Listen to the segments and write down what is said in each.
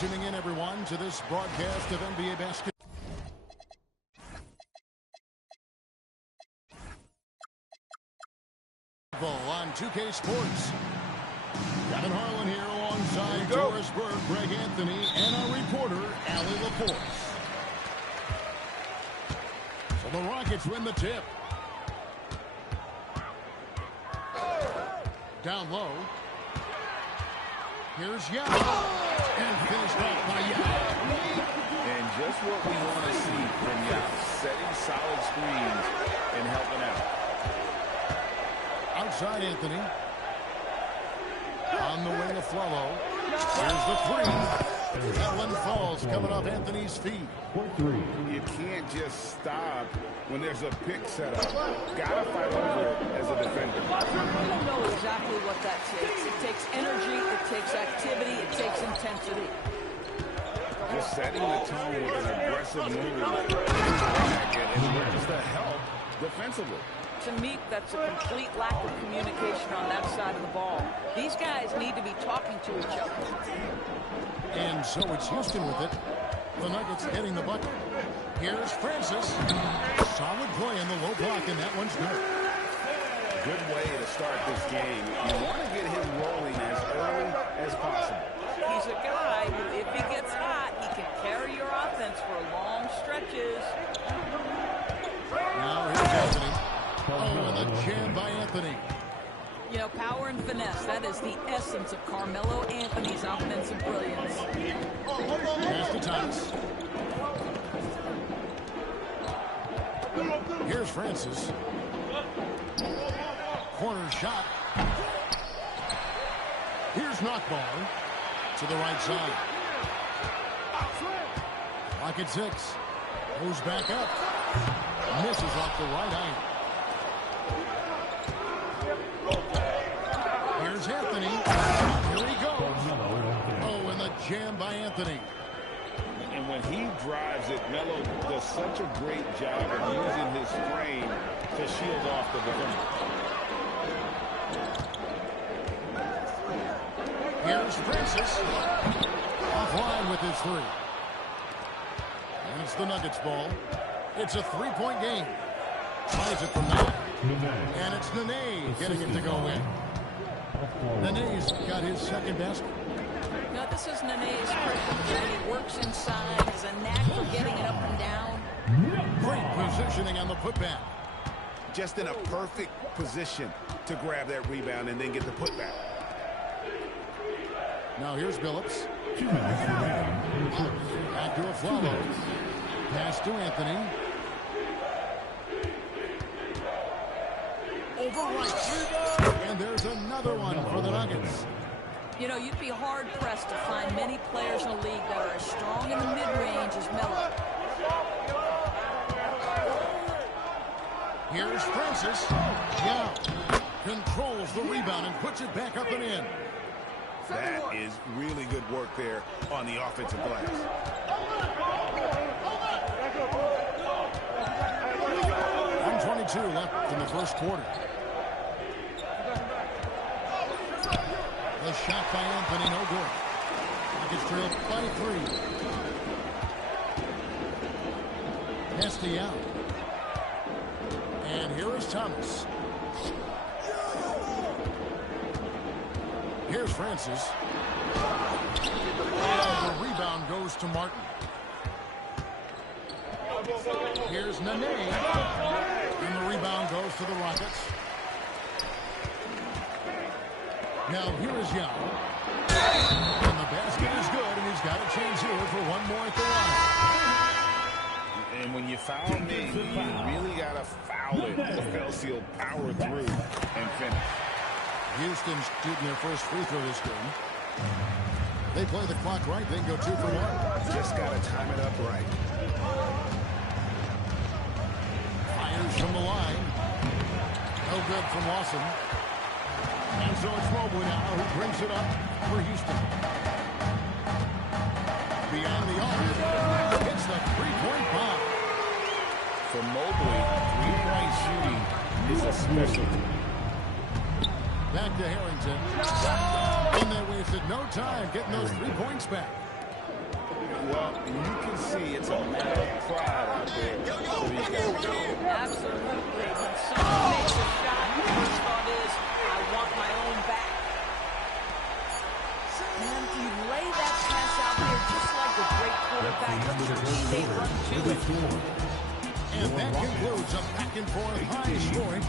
tuning in, everyone, to this broadcast of NBA basketball. On 2K Sports. Kevin Harlan here alongside Doris Burke, Greg Anthony, and our reporter, Allie Laporte. So the Rockets win the tip. Down low. Here's Yao. And finished off by Yao. And just what we want to see from Yao. Setting solid screens and helping out. Outside Anthony. On the wing of Flello. Here's the three. That one falls coming off Anthony's feet. You can't just stop when there's a pick set up. Gotta fight over it as a defender. You don't know exactly what that takes. It takes energy, it takes activity, it takes intensity. Just setting the tone with an aggressive move. And just to help defensively. To me, that's a complete lack of communication on that side of the ball. These guys need to be talking to each other. And so it's Houston with it. The Nuggets getting the bucket. Here's Francis. Solid play in the low block, and that one's good. Good way to start this game. You want to get him rolling as early as possible. He's a guy who, if he gets hot, he can carry your offense for long stretches. Now here's Anthony. Oh, and the jam by Anthony. You know, power and finesse, that is the essence of Carmelo Anthony's offensive brilliance. Pass to Thomas. Here's Francis. Corner shot. Here's knockball to the right side. Clock at 6. Goes back up. Misses off the right iron. Here's Anthony. Here he goes. Oh, and the jam by Anthony. And when he drives it, Melo does such a great job of using his frame to shield off the defender. Here's Francis. Offline with his three. And it's the Nuggets ball. It's a three-point game. Tries it from 9. And it's Nene getting it to go in. Nene's got his second basket. Now, this is Nene's strength. He works inside. Has a knack for getting it up and down. Great positioning on the putback. Just in a perfect position to grab that rebound and then get the putback. Now here's Billups. Back to a follow. Pass to Anthony. Over right. And there's another one for the Nuggets. You know, you'd be hard-pressed to find many players in the league that are as strong in the mid-range as Melo. Here's Francis. Yeah. Controls the rebound and puts it back up and in. That is really good work there on the offensive glass. 1:22 left in the first quarter. The shot by Anthony, no good. Nuggets trailed by 3. Nasty out. And here is Thomas. Here's Francis. And the rebound goes to Martin. Here's Nene. And the rebound goes to the Rockets. Now here is Yao. And the basket is good, and he's got a chance here for one more at the line. And when you foul me, you really got to foul it, or else he'll power through and finish. Houston's shooting their first free throw this game. They play the clock right, then go 2 for 1. Just got to time it up right. Fires from the line. No good from Lawson. And so it's Mobley now who brings it up for Houston. Beyond the arc. Hits the three-point bomb. For Mobley, three-point shooting is a specialty. Back to Harrington. And they wasted no time getting those 3 points back. Well, you can see it's a matter of pride out there for these guys. Absolutely. When someone makes a shot, the first thought is, I want my own back. And you lay that pass out there just like a great quarterback. Let your teammate run to it. And that concludes a back-and-forth high scoring.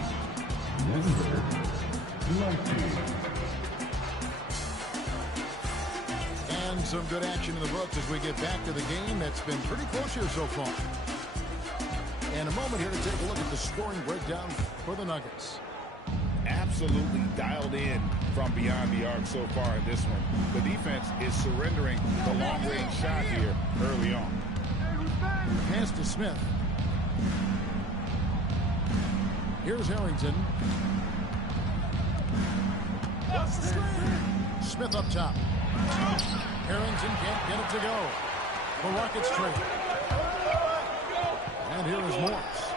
And some good action in the books as we get back to the game that's been pretty close here so far. And a moment here to take a look at the scoring breakdown for the Nuggets. Absolutely dialed in from beyond the arc so far in this one. The defense is surrendering the long-range shot here early on. Pass to Smith. Here's Harrington. Smith up top. Harrington can't get it to go. The Rockets trade. And here is Morris.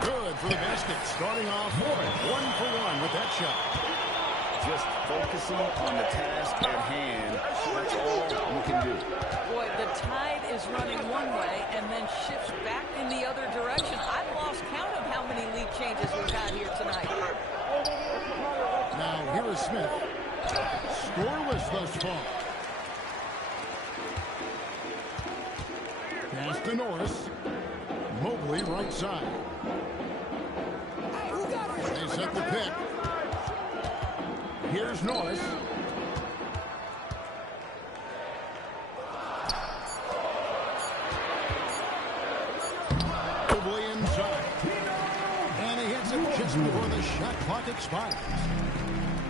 Good for the basket. Starting off 1-for-1 with that shot. Just focusing on the task at hand. That's all you can do. Boy, the tide is running one way and then shifts back in the other direction. I've lost count of how many lead changes we've had here tonight. Now here is Smith. Scoreless thus far. Pass to Norris. Mobley right side. They set the pick. Here's Norris. Mobley inside. And he hits it just before the shot clock expires.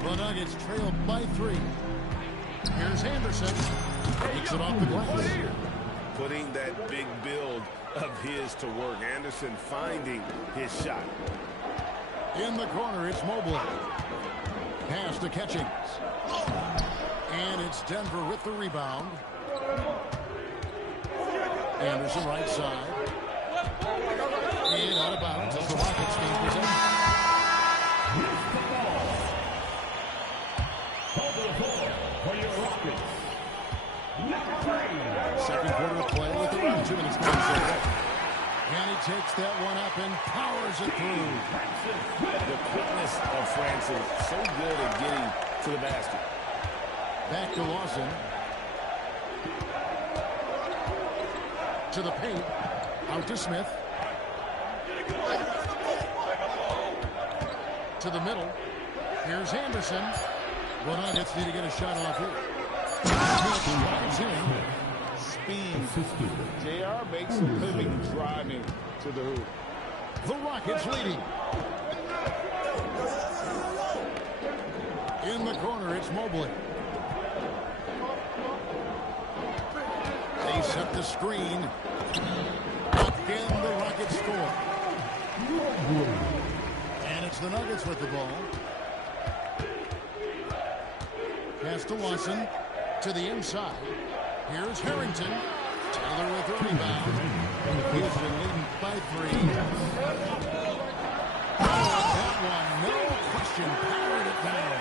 The Nuggets trail by 3. Here's Anderson. Takes it off the glass. Putting that big build of his to work. Anderson finding his shot. In the corner, it's Mobley. Pass to Catchings. And it's Denver with the rebound. Anderson right side. And out of bounds as the Rockets gain possession. Second quarter of play with around 2 minutes going so far. And he takes that one up and powers it through. The quickness of Francis, so good at getting to the basket. Back to Lawson. To the paint. Out to Smith. To the middle. Here's Anderson. The Nuggets need to get a shot off here. Speed. JR makes a living driving to the hoop. The Rockets leading. In the corner, it's Mobley. They set the screen. Again, the Rockets score. And it's the Nuggets with the ball. Pass to Lawson. To the inside. Here's Harrington. Taylor with the rebound. Houston leading by 3. That one, no question, powered it down.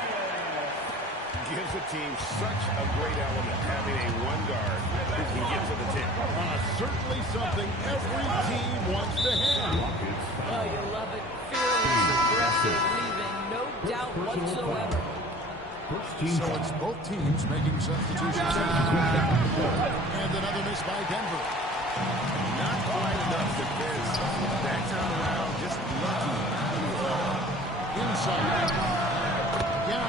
Gives the team such a great element having a one guard who can get to the tip. Certainly something every team wants to have. Oh, you love it. Fearless, aggressive, leaving no doubt whatsoever. So it's both teams making substitutions. And another miss by Denver. Not quite enough defense. That time around, just lucky. Inside. Yeah.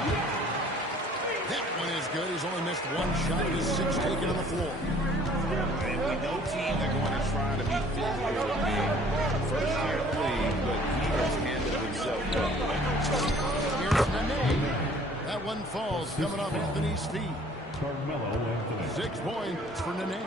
That one is good. He's only missed one shot. His 6 taken on the floor. And we know teams are going to try to be physical with him. First year in the league, but he has handled himself well. Here's Nene. That one falls coming off Anthony's feet. 6 points for Nene.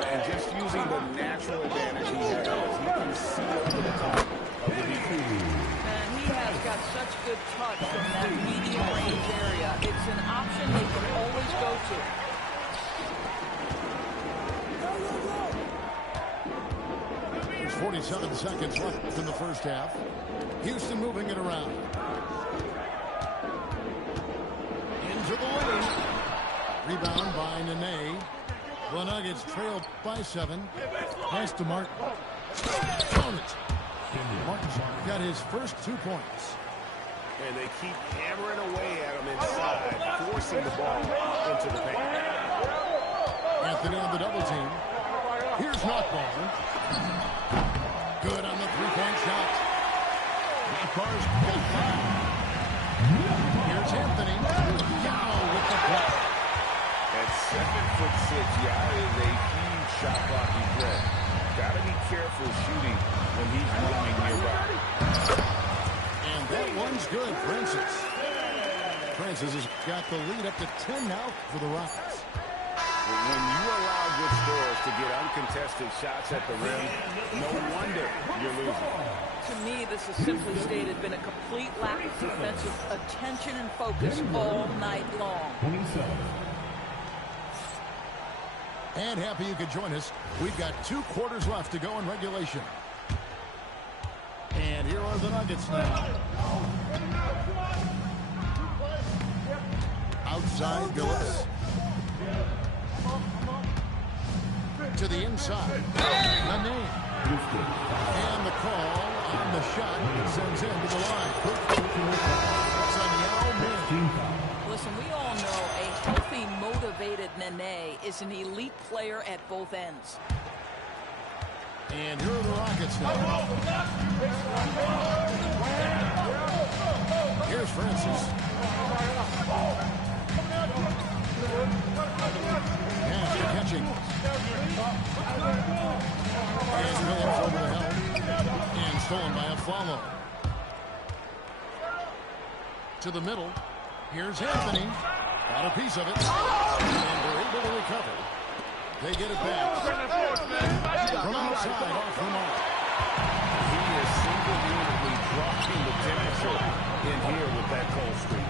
And just using the natural advantage he has, he can see over the top of the defense. And he has got such good touch from that medium range area. It's an option they can always go to. There's 47 seconds left in the first half. Houston moving it around. Into the lane. Rebound by Nene. The Nuggets trailed by 7. Pass to Martin. Count it. Martin's got his first 2 points. And they keep hammering away at him inside, forcing the ball into the paint. Anthony on the double team. Here's Knockball. Good on the 3-point shot. Knockball's got 5. Here's Anthony. Yao with the block. At 7'6", Yao is a huge shot blocking threat. Got to be careful shooting when he's roaming nearby. And that one's good, Francis. Francis has got the lead up to 10 now for the Rockets. When you allow good scorers to get uncontested shots at the rim, no wonder you're losing. To me, this has simply stated been a complete lack of defensive attention and focus all night long. And happy you could join us. We've got 2 quarters left to go in regulation. And here are the Nuggets now. Outside Billups. To the inside. Nene. And the call on the shot. It sends him to the line. It's on Yao Ming. Listen, we all know a healthy, motivated Nene is an elite player at both ends. And here are the Rockets now. Here's Francis. Pass to catching. And Phillips over the help. And stolen by a follow. To the middle. Here's Anthony. Got a piece of it. And they're able to recover. They get it back. From outside, off the mark. He is single-handedly dropping the temperature in here with that cold streak.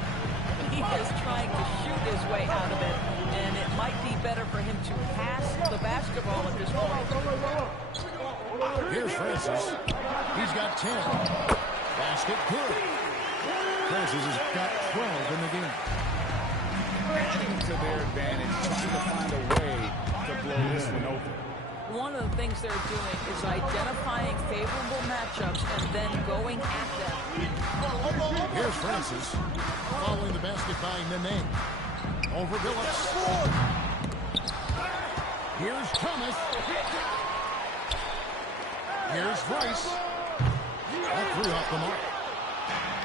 He is trying to shoot his way out of it, and it might be better for him to pass the basketball at this point. Here's Francis. He's got 10. Basket good. Francis has got 12 in the game. Adding to their advantage, trying to find a way to blow this one open. One of the things they're doing is identifying favorable matchups and then going at them. Here's Francis. Following the basket by Nene. Over Billups. Here's Thomas. Here's Rice. That 3 off the mark.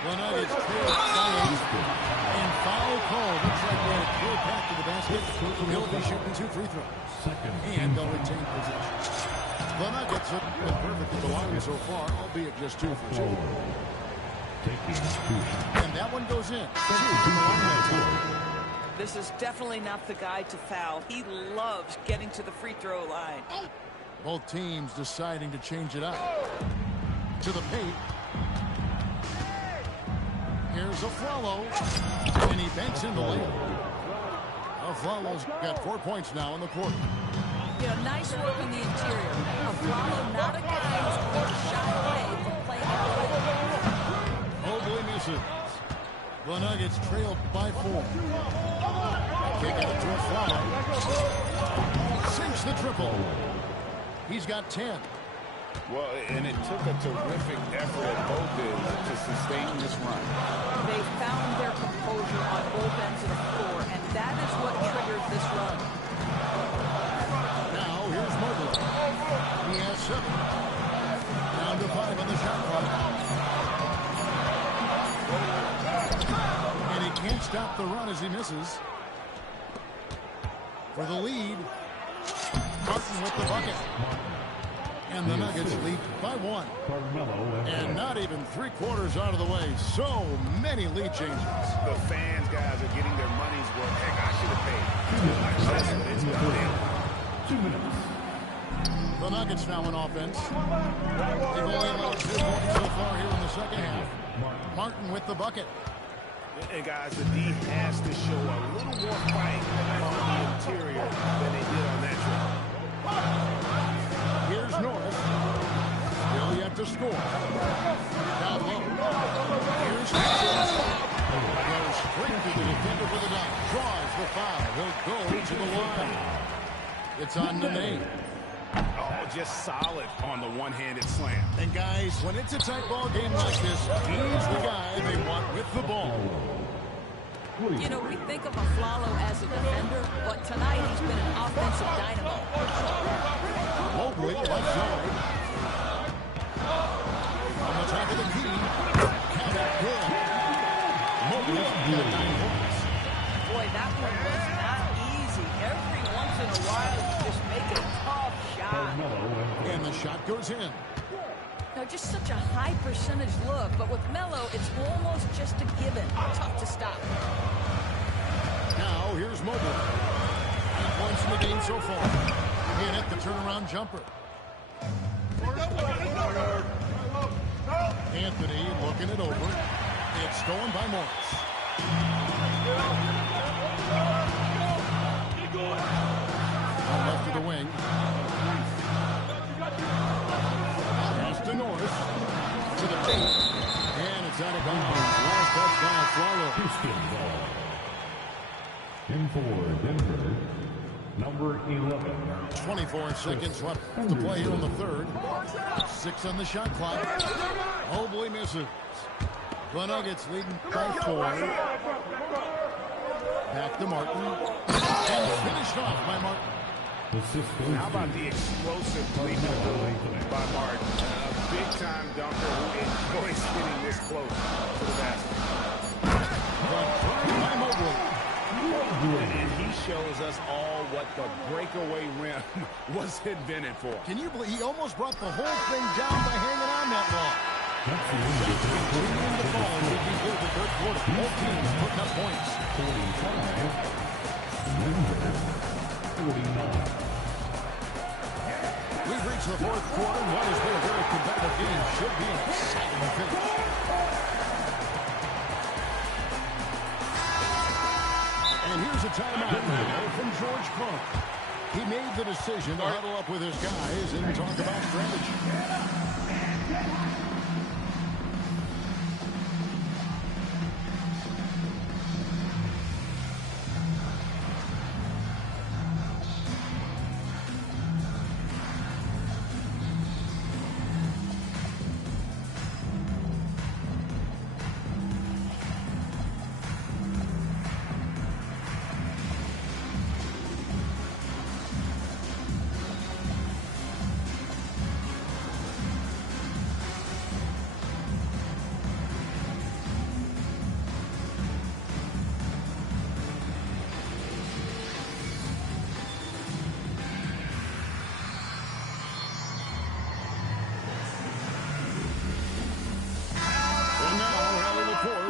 The Nuggets trail by 8. And foul call. Looks like they had a clear path to the basket. He'll be shooting 2 free throws. And they'll retain possession. The Nuggets have been perfect at the line so far, albeit just 2 for 2. And that one goes in. 2. This is definitely not the guy to foul. He loves getting to the free throw line. Both teams deciding to change it up. To the paint. Here's Aflalo. And he banks in the layup. Aflalo's got 4 points now in the quarter. You know, nice work in the interior. Aflalo, not a guy who's quite shy away from playing out of it. Mobley misses. The Nuggets trailed by 4. Kick out to Aflalo. Sinks the triple. He's got 10. Well, and it took a terrific effort at both ends to sustain this run. They found their composure on both ends of the floor, and that is what triggered this run. Now, here's Mobley. He has 7. Down to 5 on the shot clock. And he can't stop the run as he misses. For the lead, Martin with the bucket. And the Nuggets lead by 1. And not even 3/4 out of the way. So many lead changes. The fans, guys, are getting their money's worth. Heck, I should have paid. It's going 2 minutes. The Nuggets now in offense. They've only allowed 2 points so far here in the second half. Martin with the bucket. And guys, the D has to show a little more fight on the interior than they did on that trip. Here's Norris. Still yet to score. Down low. Here's Francis. Goes straight to the defender for the dunk. Draws the foul. He'll go to the line. It's on the name. Oh, just solid on the one-handed slam. And guys, when it's a tight ball game like this, he's the guy they want with the ball. You know, we think of Aflalo as a defender, but tonight he's been an offensive dynamo. Mobley left side. On the top of the key. Count it good. Mobley's got 9 points. Boy, that one was not easy. Every once in a while, you just make a tough shot. And the shot goes in. Now, just such a high percentage look, but with Melo, it's almost just a given. Tough to stop. Now, here's Mobley. 8 points in the game so far. Again at the turnaround jumper. Anthony looking it over. It's stolen by Morris. On left of the wing. Pass to Norris. To the paint. And it's out of bounds. Last touchdown, Flalo. In for Denver, number 11. 24 seconds left to play here in the third. 6 on the shot clock. Mobley misses. The Nuggets leading by 4. Back to Martin. And finished off by Martin. How about the explosive playmaker by Martin? A big-time dunker who enjoys getting this close to the basket. By Mobley. And he shows us all what the breakaway rim was invented for. Can you believe he almost brought the whole thing down by hanging on that long? Continuing the ball as we begin the third quarter. Both teams putting up points. 49. We've reached the fourth quarter. What has been a very competitive game. Should be an exciting finish. And here's a timeout from George Crump. He made the decision to huddle up with his guys and talk about strategy.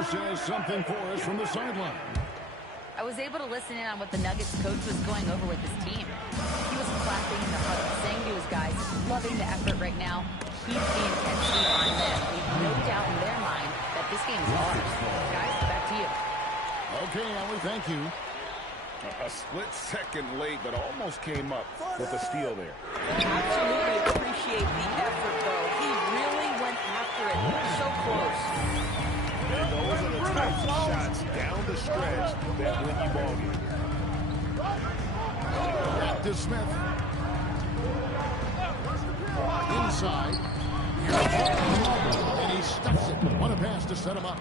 Says something for us from the sideline. I was able to listen in on what the Nuggets coach was going over with his team. He was clapping in the huddle, saying to his guys, loving the effort right now. Keep the intensity on them. Leave no doubt in their mind that this game is ours. Guys, back to you. Okay, Allie, thank you. A split second late, but almost came up with a steal there. Absolutely appreciate the effort, though. He really went after it. So close. And those are the types of shots down the stretch that win you ball games. Back to Smith. Inside. And he stuffs it. What a pass to set him up.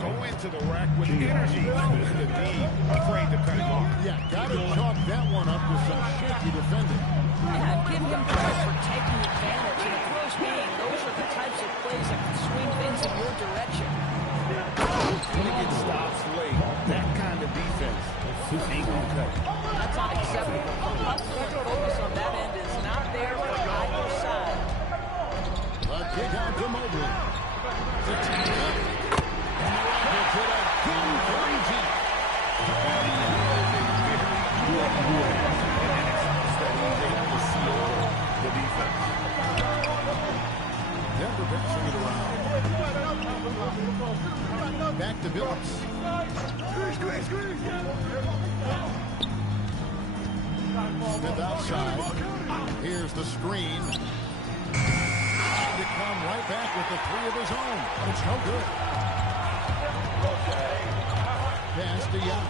Go into the rack with energy. The D, afraid to cut him off. Yeah, got to chalk that one up with some shaky defending. Yeah, give him credit for taking advantage. In a close game, those are the types of plays that can swing things in your direction. When it gets stops late, that kind of defense ain't gonna cut it. That's unacceptable. The hustle and focus on that end is not there for either side. The kick out to Mobley. To tie it up. And the Rockets hit a king very deep. The defense. Denver passing it around. Back to Billups. Smith outside. Here's the screen. To come right back with the 3 of his own. But it's no good. Pass to Young.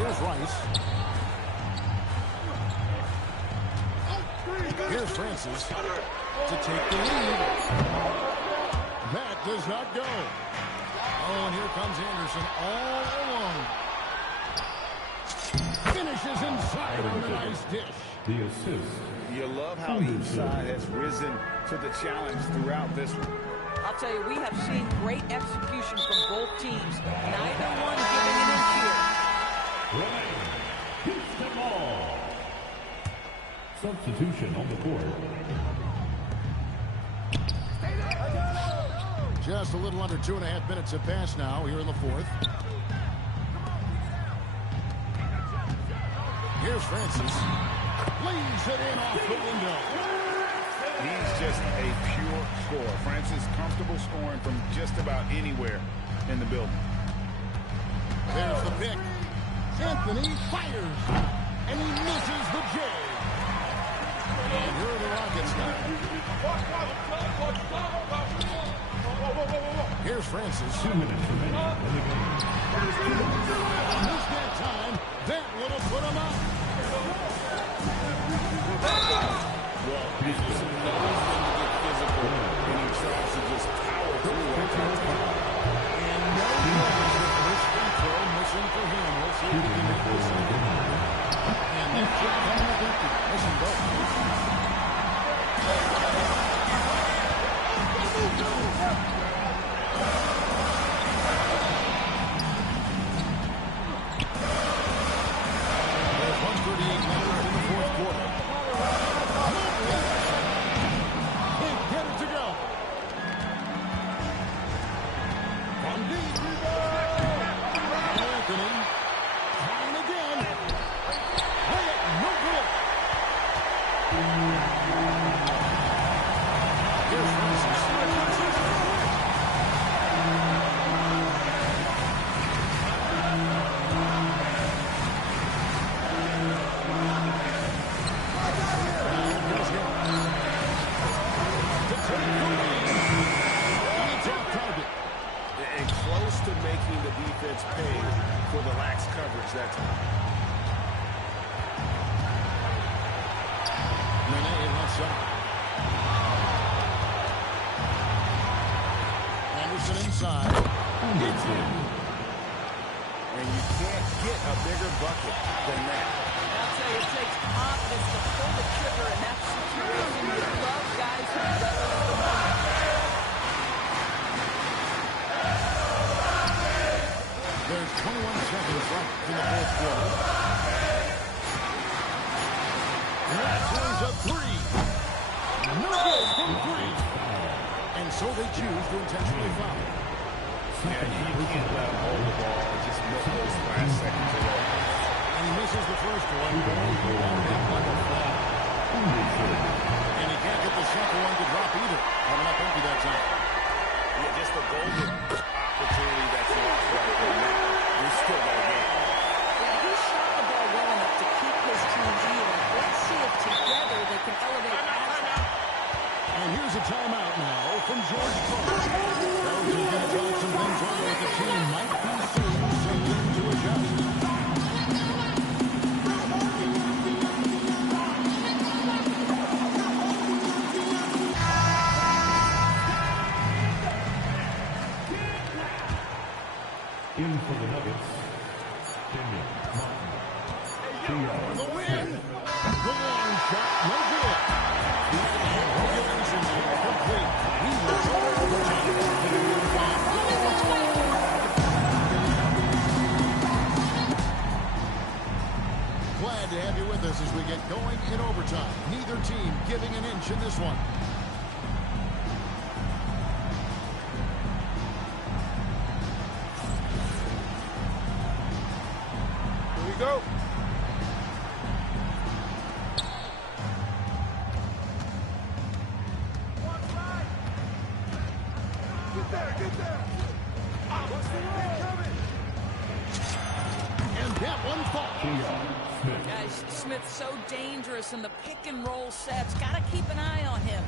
Here's Rice. Here's Francis to take the lead. That does not go. Oh, and here comes Anderson all alone. Finishes inside on the nice dish. The assist. You love how each side has risen to the challenge throughout this one. I'll tell you, we have seen great execution from both teams. Neither one giving an inch here. Ryan, keeps the ball. Substitution on the court. Just a little under 2.5 minutes have passed now here in the fourth. Here's Francis. Leaves it in off the window. He's just a pure scorer. Francis comfortable scoring from just about anywhere in the building. There's the pick. Anthony fires. And he misses the J. And here are the Rockets now. Here's Francis. 2 minutes remaining in the game. Missed that time. That would have put him up. Well, he's just knows when to get physical, and he tries to just power through it. And no goes with this free throw missing for him. We'll see if he can make this one. And that's it coming up empty. Listen, go. There's 1:38 left in the fourth quarter. Can't get it to go. From deep. Anthony. Trying again. Layup, no good. Here's Francis. And close to making the defense pay for the lax coverage that time. Nene left side. Anderson inside. It's in. And you can't get a bigger bucket than that. I'll tell you, it takes confidence to pull the trigger in that situation. You love guys who revel in the moment. There's 21 seconds left in the fourth quarter. That turns up three. No good from three. And so they choose to intentionally foul. Yeah, you can't let him hold the ball and just milk those last seconds away. And he misses the first one. Like a flat. And he can't get the second one to drop either. Coming up empty that time. Yeah, just a golden opportunity that's lost right there. Now, we still got a game. Yeah, he shot the ball well enough to keep his team even. Let's see if together they can elevate action. And here's a timeout now from George Clark. Coach is going to talk some things over with the team. Might be soon something to adjust. In for the Nuggets. Daniel Martin. The win. The long shot. No good. Regulation complete. We will go Glad to have you with us as we get going in overtime. Neither team giving an inch in this one. Here we go. And that one falls. Guys, Smith's so dangerous in the pick and roll sets. Got to keep an eye on him.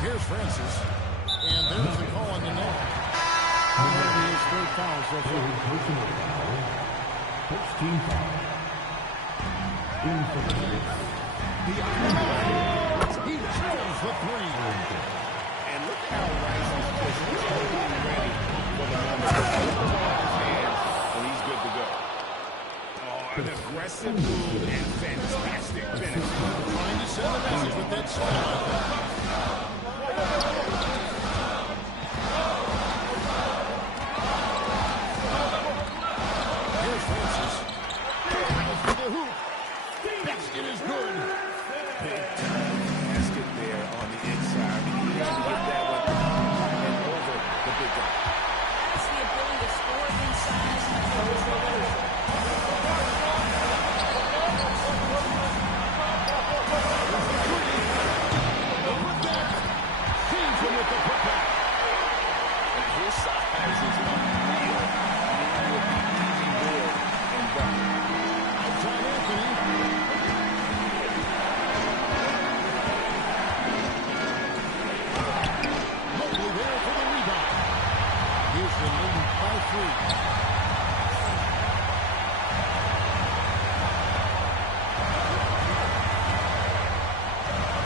Here's Francis. And there's the call on the net. His third foul so far. Personal foul. First team foul. In for the Nuggets. He drills the three. And look how Rice is just totally ready for the moment. He's in his hands, and he's good to go. Oh, an aggressive move and fantastic finish. Trying to send a message with that slide. Here's Francis. For the hoop. Basket is good. Big time basket there on the inside. He had to get that one and over the big guy. Has the ability to score inside and throws the leadership. Feeds him with the putback. And his size is unreal. He will be easy board and bucket. Outside Anthony. Mobley there for the rebound. Houston leading by 3.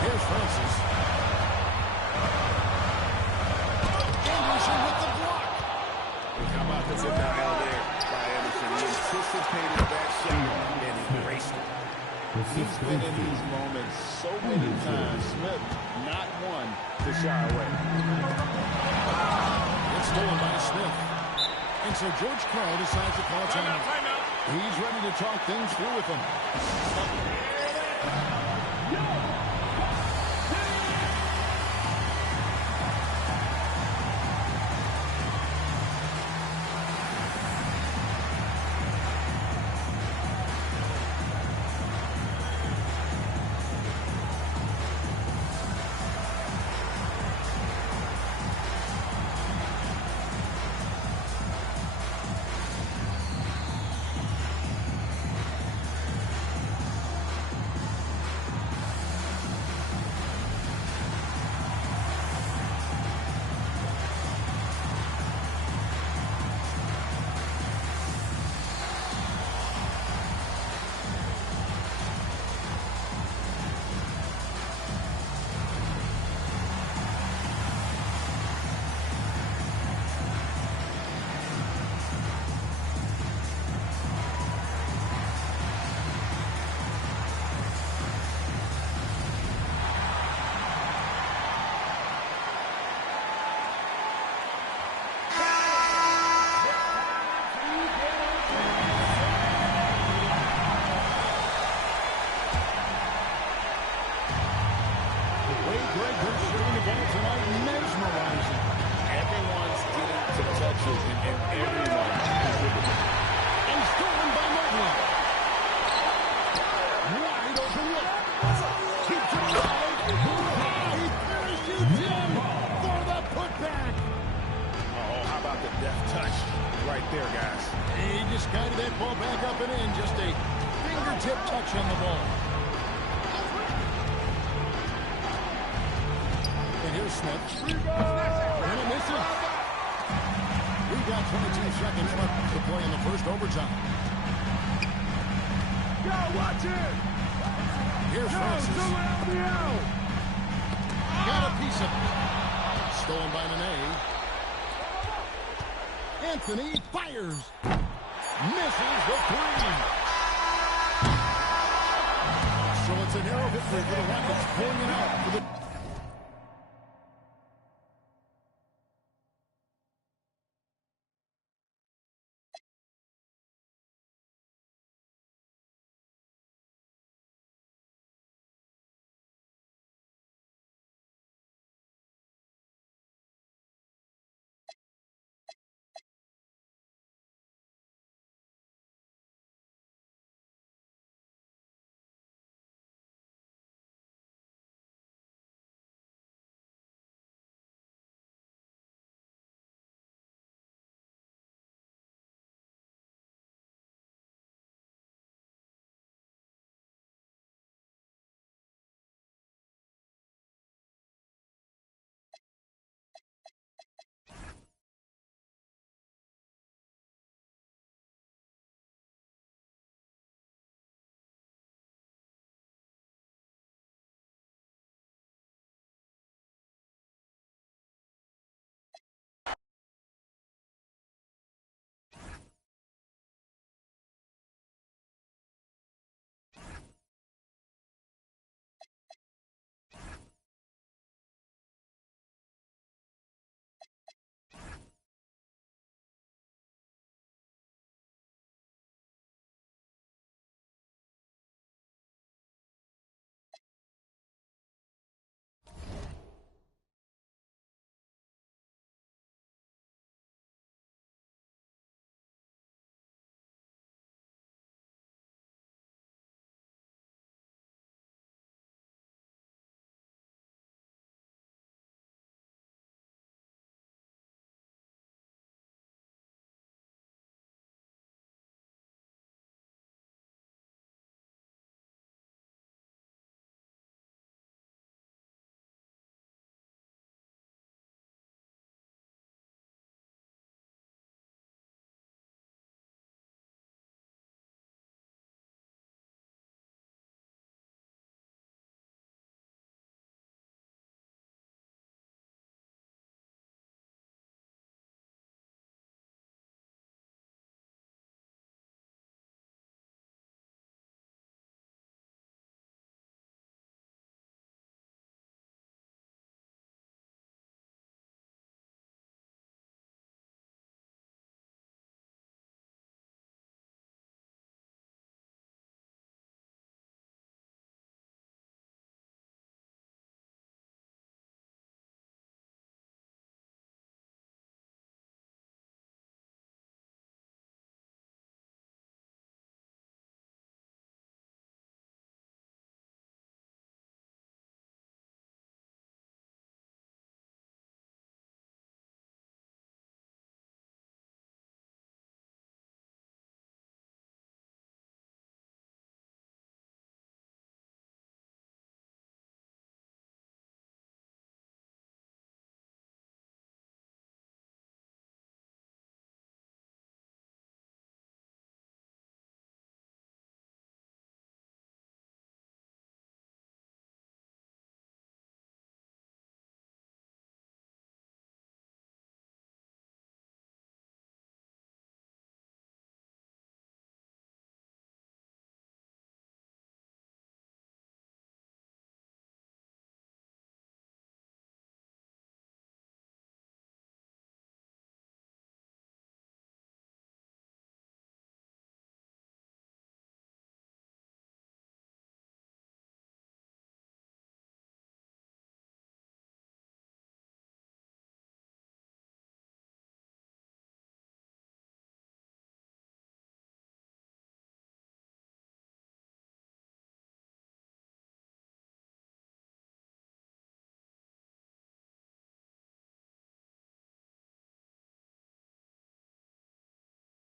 Here's Francis. Anderson with the block. How about the denial there by Anderson? He anticipated that shot and embraced it. He's been in these moments so many times. Smith, not one to shy away. It's stolen by Smith. And so George Karl decides to call timeout. He's ready to talk things through with them. Everyone's getting to touches and everyone contributing. And stolen by Mobley. Wide open look. Keeps it alive. He parachutes in for the putback. Oh, how about the deft touch right there, guys? He just guided that ball back up and in. Just a fingertip touch on the ball. And here's Smith. And it misses. We've got 22 seconds left to play in the first overtime. Go, watch it! Here's Francis. Got a piece of it. Stolen by Nene. Anthony fires. Misses the 3. So it's a narrow victory for the Rockets, pulling it out for the